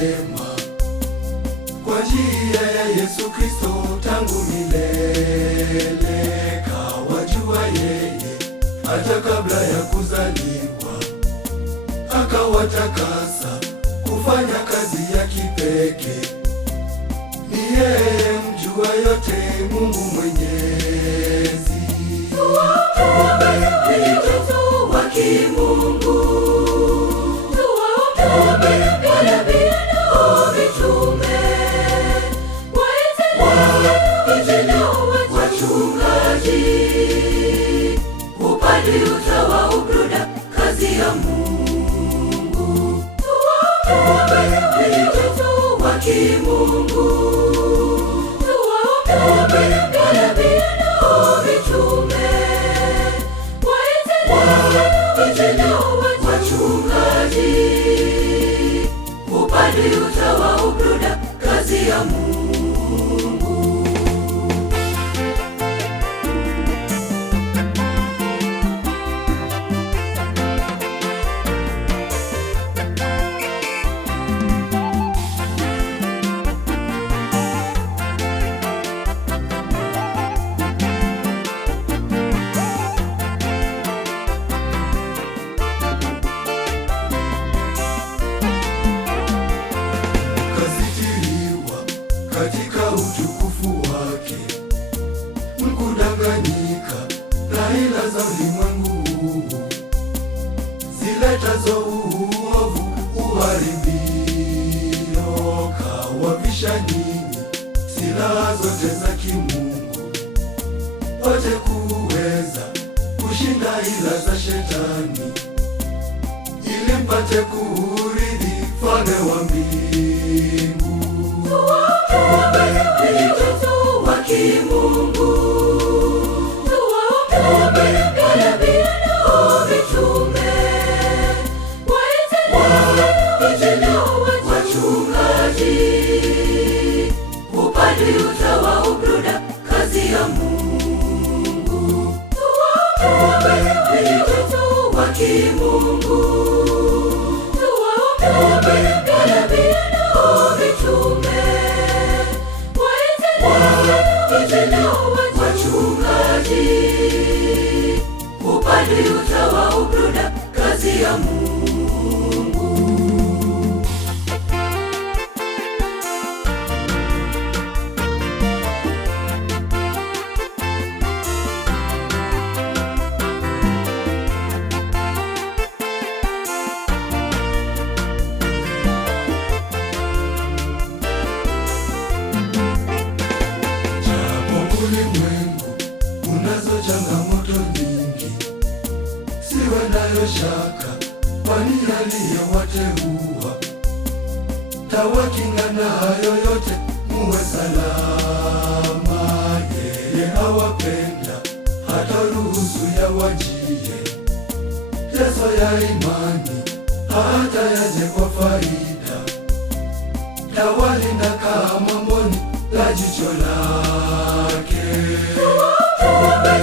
rehema kwa njia ya Yesu Kristo tangu milele. Kawajua yeye hata kabla ya kuzaliwa, akawatakasa kufanya kazi ya kipekee. Ni yeye mjua yote, Mungu Mwenyezi. Tuombe wito wa kimungu, tuombe manabii na mitume, waite na wachungaji, upande utawa ubruda, kazi ya Mungu. Tuombe wito wa kimungu, tuombe manabii na mitume, waite na wachungaji, upande utawa ubruda, kazi ya Mungu. Katika utukufu wake, mkudanganyika na hila za ulimwengu ziletazo uovu uharibio. Kawavisha nyinyi silaha zote za kimungu, pate kuweza kushinda hila za Shetani, ili mpate kuurithi ufalme wa mbingu. Tuombe wito wa kimungu, tuombe manabii na mitume, waite na wachungaji, upande utawa ubruda, kazi ya Mungu. Tuombe wito wa kimungu, tuombe manabii na mitume, waite na wachungaji, upande utawa ubruda, kazi ya Mungu. Ulimwengu unazo changamoto nyingi, siwe nayo shaka, kwani aliyewateua tawakinga na hayo yote, muwe salama. Yeye hawapenda hata ruhusu yawajie, teso ya imani hata yaje kwa faida, tawalinda kama mboni la jicho lake. Tuombe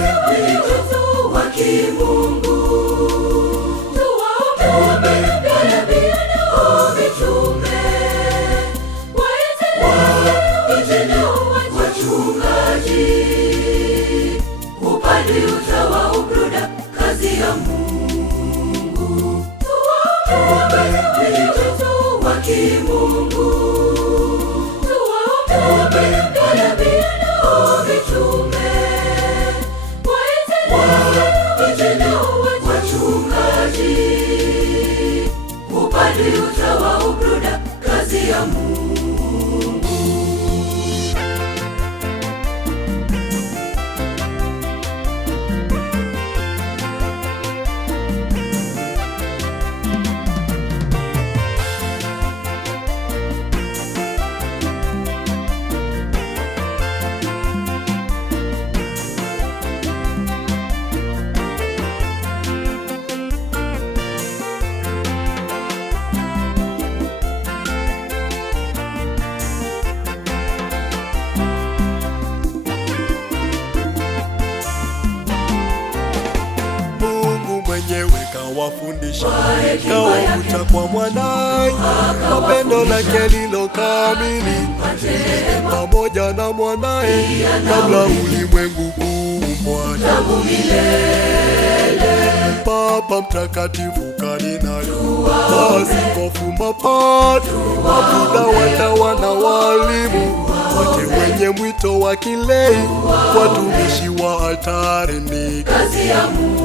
wito wa kimungu, tuombe manabii na mitume, waite na wachungaji, upande utawa ubruda, kazi ya Mungu. Tuombe wito wa kimungu, tuombe manabii na mitume, waite na wachungaji, upande utawa ubruda, kazi ya Mungu. Wafundisha kawavuta kwa mwanaye, mapendo lake lilo kamili, pamoja na mwanaye kabla ulimwengu kuumbwa. Tangu milele Papa Mtakatifu Kardinali, maaskofu, mapadri, mabuda, watawa na walimu, wote wenye mwito wa kilei, watumishi wa altarini, kazi ya Mungu